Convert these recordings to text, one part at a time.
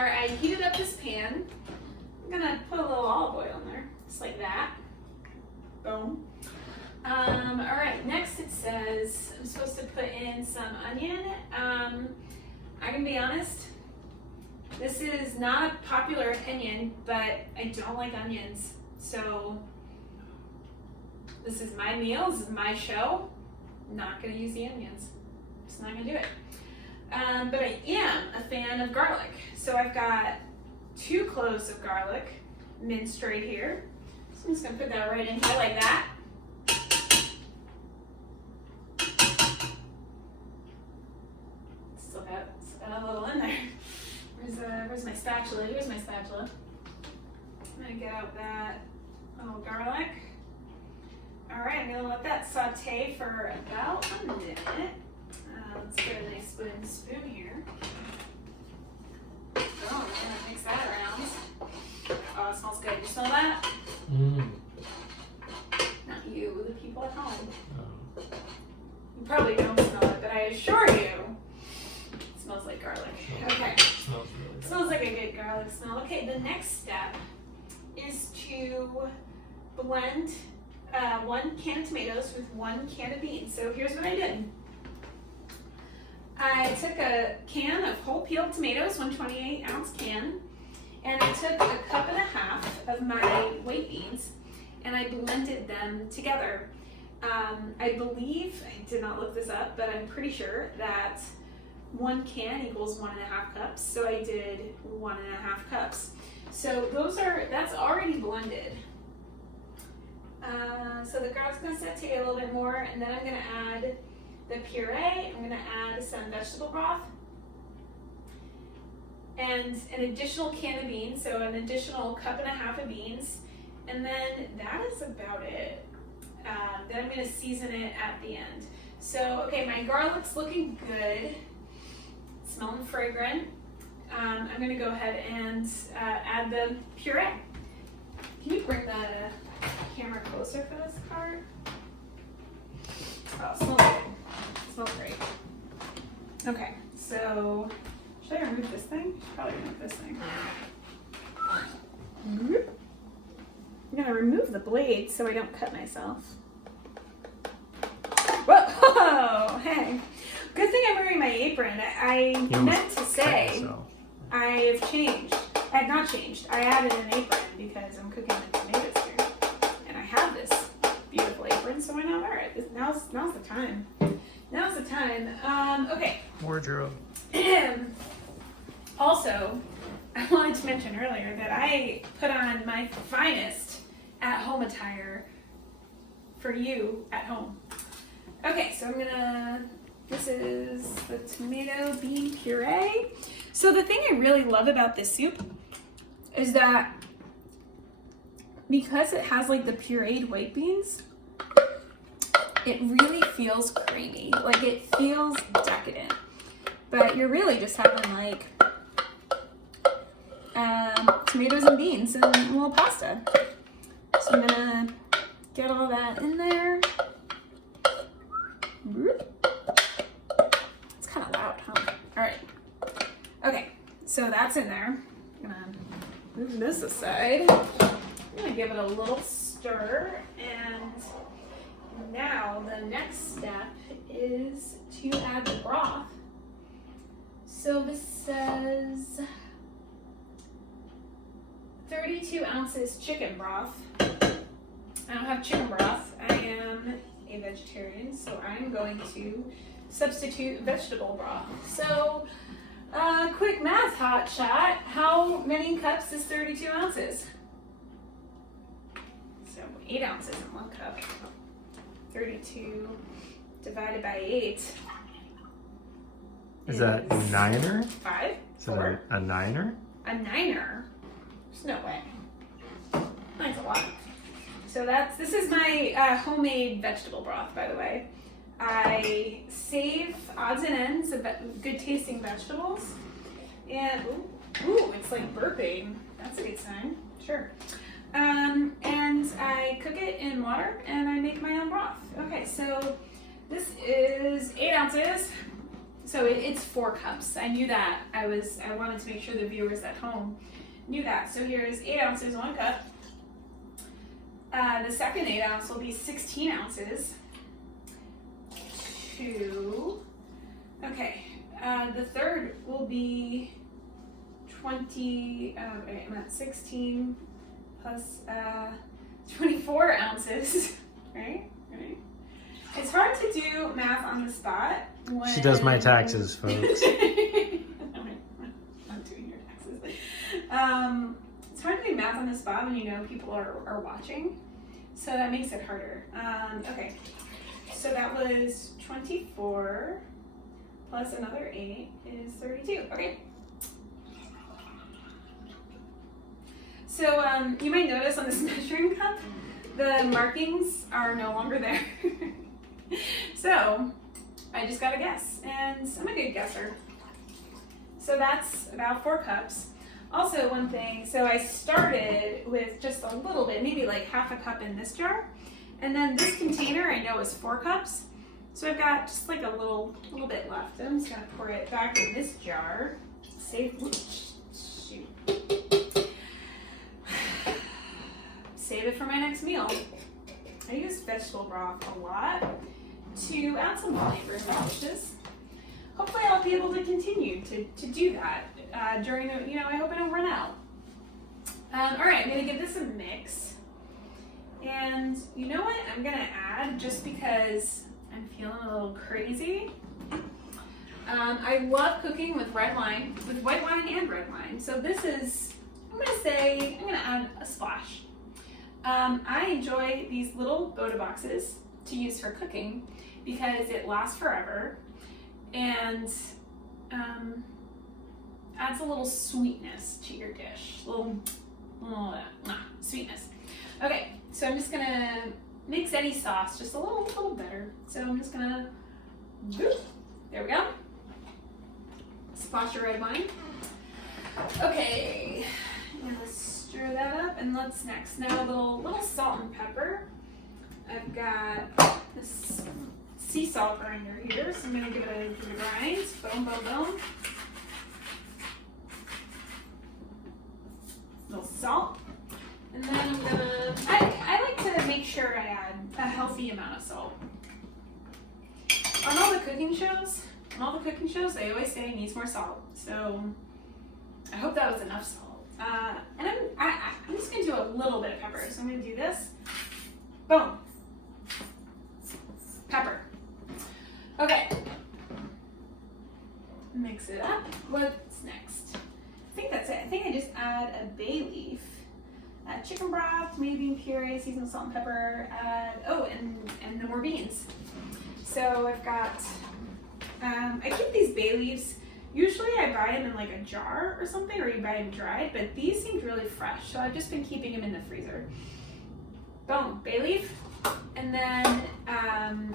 start, I heated up this pan. I'm gonna put a little olive oil in there, just like that. Boom. All right, next it says I'm supposed to put in some onion. I'm gonna be honest, this is not a popular opinion, but I don't like onions. So this is my meal, this is my show. I'm not gonna use the onions. Just not gonna do it. But I am a fan of garlic. So I've got 2 cloves of garlic minced right here. So I'm just gonna put that right in here like that. Still got a little in there. Where's my spatula? Here's my spatula. I'm gonna get out that little garlic. All right, I'm gonna let that saute for about a minute. Let's get a nice wooden spoon here. Oh, I'm gonna mix that around. Oh, it smells good. You smell that? Not you, the people at home. Oh. You probably don't smell it, but I assure you, it smells like garlic. Okay. Smells really good. Smells like a good garlic smell. Okay, the next step is to blend 1 can of tomatoes with 1 can of beans. So here's what I did. I took a can of whole peeled tomatoes, 128-ounce can, and I took 1.5 cups of my white beans, and I blended them together. I believe, I did not look this up, but I'm pretty sure that 1 can equals 1.5 cups, so I did 1.5 cups. So that's already blended. So the garlic's gonna saute a little bit more, and then I'm gonna add the puree. I'm gonna add some vegetable broth and an additional can of beans, so an additional 1.5 cups of beans, and then that is about it. Then I'm gonna season it at the end. So, okay, my garlic's looking good, smelling fragrant. I'm gonna go ahead and add the puree. Can you bring the camera closer for this part? Oh, it smells good. It smells great. Okay, so should I remove this thing? Should probably remove this thing. I'm gonna remove the blade so I don't cut myself. Whoa! Hey, good thing I'm wearing my apron. I meant to say I've changed. I have not changed. I added an apron because I'm cooking the tomatoes here, and I have this beautiful apron, so why not wear it? Now's the time. Now's the time. Okay. Wardrobe. Also, I wanted to mention earlier that I put on my finest at-home attire for you at home. Okay, so this is the tomato bean puree. So the thing I really love about this soup is that because it has like the pureed white beans, it really feels creamy. Like it feels decadent. But you're really just having like tomatoes and beans and a little pasta. So I'm gonna get all that in there. It's kind of loud, huh? All right. Okay, so that's in there. I'm gonna move this aside. I'm gonna give it a little stir, and now the next step is to add the broth. So this says 32 ounces chicken broth. I don't have chicken broth. I am a vegetarian, so I'm going to substitute vegetable broth. So, quick math hot shot. How many cups is 32 ounces? So 8 ounces in 1 cup. 32 divided by 8. Is that a niner? 5? Is 4? that a niner? A niner? There's no way. That's a lot. So this is my homemade vegetable broth, by the way. I save odds and ends of good tasting vegetables. And, ooh, it's like burping. That's a good sign. Sure. And I cook it in water and I make my own broth. Okay, so this is 8 ounces. So it's 4 cups. I knew that. I wanted to make sure the viewers at home knew that. So here's 8 ounces, 1 cup. The second 8 ounce will be 16 ounces. 2. Okay. The third will be 20. Okay, I'm at 16 plus 24 ounces. Right. It's hard to do math on the spot. She does my taxes, folks. I'm doing your taxes. It's hard to do math on the spot when you know people are watching. So that makes it harder. Okay. So that was 24 plus another 8 is 32. Okay. So you might notice on this measuring cup, the markings are no longer there. So I just got to guess, and I'm a good guesser. So that's about 4 cups. Also, one thing, so I started with just a little bit, maybe like half a cup in this jar, and then this container I know is 4 cups. So I've got just like a little bit left. I'm just gonna pour it back in this jar. Save it for my next meal. I use vegetable broth a lot to add some flavor in my dishes. Hopefully I'll be able to continue to do that during the, I hope I don't run out. All right, I'm gonna give this a mix. And you know what I'm gonna add, just because I'm feeling a little crazy? I love cooking with red wine, with white wine and red wine. So this is, I'm gonna add a splash. I enjoy these little Boda boxes to use for cooking because it lasts forever and adds a little sweetness to your dish. A little sweetness. Okay, so I'm just gonna mix any sauce just a little better. So I'm just gonna, there we go. Splash of red wine. Okay, and let's stir that up, and let's next. Now a little salt and pepper. I've got this sea salt grinder here, so I'm gonna give it a grind. Boom, boom, boom. Little salt. And then I'm gonna, I like to make sure I add a healthy amount of salt. On all the cooking shows, they always say it needs more salt. So I hope that was enough salt. And I'm just gonna do a little bit of pepper. So I'm gonna do this. Boom. Pepper. Okay. Mix it up. What's next? I think that's it. I think I just add a bay leaf. Chicken broth, tomato bean puree, seasoned with salt and pepper. And no more beans. So I've got, I keep these bay leaves. Usually I buy them in like a jar or something, or you buy them dried, but these seemed really fresh. So I've just been keeping them in the freezer. Boom, bay leaf. And then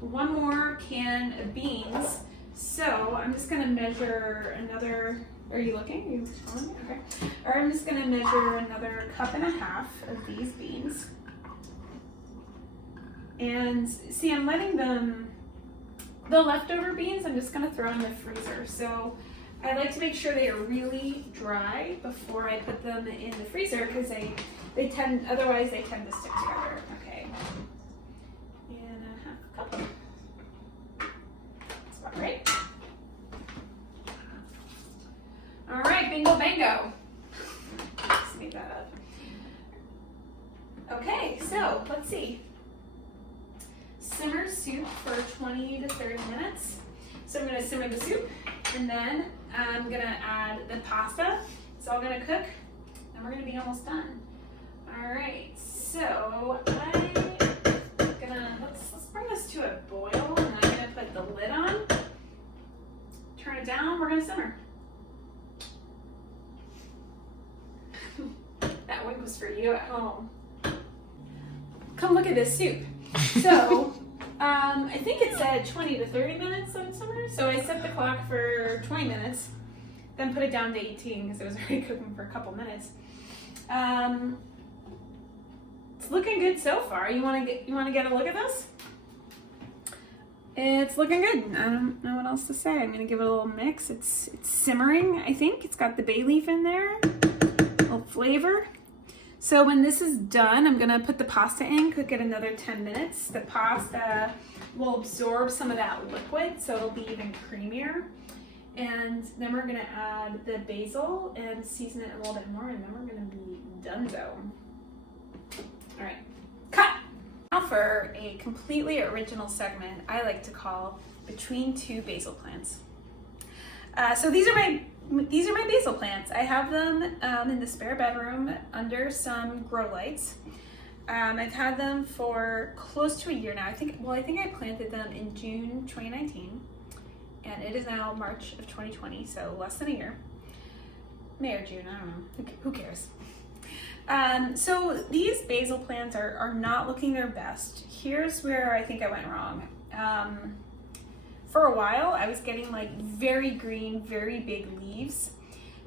one more can of beans. So I'm just gonna measure another, are you looking? Are you following me? Okay. Or I'm just gonna measure another 1.5 cups of these beans. And see, I'm letting them, the leftover beans, I'm just gonna throw in the freezer. So I like to make sure they are really dry before I put them in the freezer, because otherwise they tend to stick together. Okay. And 1/2 cup. That's about right. All right, bingo bango. Let's make that up. Okay, so let's see. Simmer soup for 20 to 30 minutes. So I'm gonna simmer the soup, and then I'm gonna add the pasta. It's all gonna cook, and we're gonna be almost done. All right, so let's bring this to a boil, and I'm gonna put the lid on, turn it down, we're gonna simmer. That one was for you at home. Come look at this soup. So, I think it said 20 to 30 minutes on simmer. So I set the clock for 20 minutes, then put it down to 18 because it was already cooking for a couple minutes. It's looking good so far. You want to get a look at this? It's looking good. I don't know what else to say. I'm gonna give it a little mix. It's simmering, I think. It's got the bay leaf in there, a little flavor. So when this is done, I'm gonna put the pasta in, cook it another 10 minutes. The pasta will absorb some of that liquid, so it'll be even creamier. And then we're gonna add the basil and season it a little bit more, and then we're gonna be donezo. All right, cut! Now for a completely original segment I like to call Between Two Basil Plants. So these are my basil plants. I have them in the spare bedroom under some grow lights. I've had them for close to a year now. I think I planted them in June 2019, and it is now March of 2020, so less than a year. May or June, I don't know. Who cares? So these basil plants are not looking their best. Here's where I think I went wrong. For a while, I was getting like very green, very big leaves.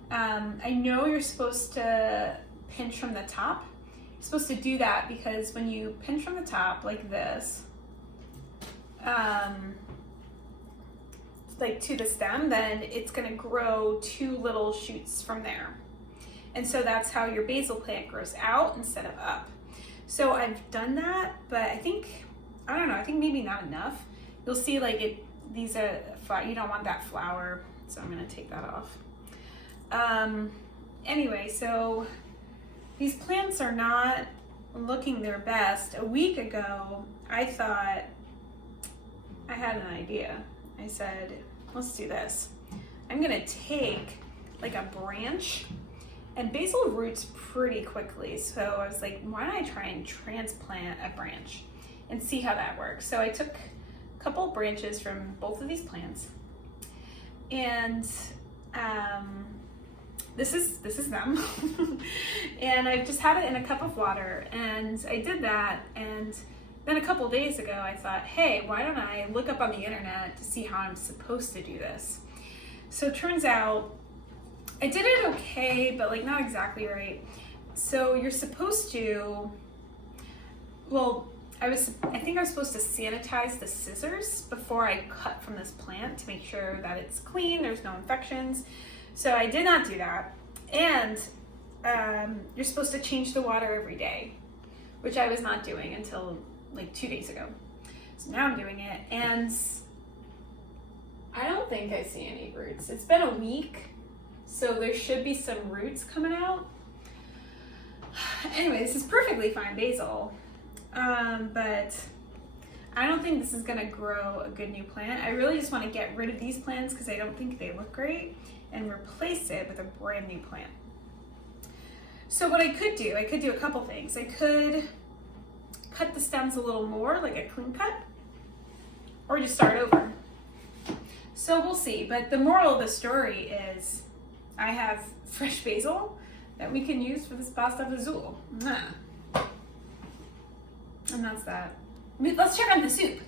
I know you're supposed to pinch from the top. You're supposed to do that because when you pinch from the top like this, like to the stem, then it's gonna grow two little shoots from there. And so that's how your basil plant grows out instead of up. So I've done that, but I think maybe not enough. You'll see like these are, you don't want that flower, so I'm gonna take that off. Anyway, so these plants are not looking their best. A week ago, I thought I had an idea. I said, let's do this. I'm gonna take like a branch, and basil roots pretty quickly, so I was like, why don't I try and transplant a branch and see how that works? So I took a couple of branches from both of these plants, and this is them. And I've just had it in a cup of water, and I did that, and then a couple days ago I thought, hey, why don't I look up on the internet to see how I'm supposed to do this? So it turns out I did it okay, but like not exactly right. So you're supposed to, I think I was supposed to sanitize the scissors before I cut from this plant to make sure that it's clean, there's no infections. So I did not do that. And you're supposed to change the water every day, which I was not doing until like 2 days ago. So now I'm doing it, and I don't think I see any roots. It's been a week, so there should be some roots coming out. Anyway, this is perfectly fine basil, but I don't think this is gonna grow a good new plant. I really just want to get rid of these plants because I don't think they look great, and replace it with a brand new plant. So what I could do a couple things. I could cut the stems a little more, like a clean cut, or just start over. So we'll see, but the moral of the story is I have fresh basil that we can use for this pasta fagioli. And that's that. Let's check on the soup.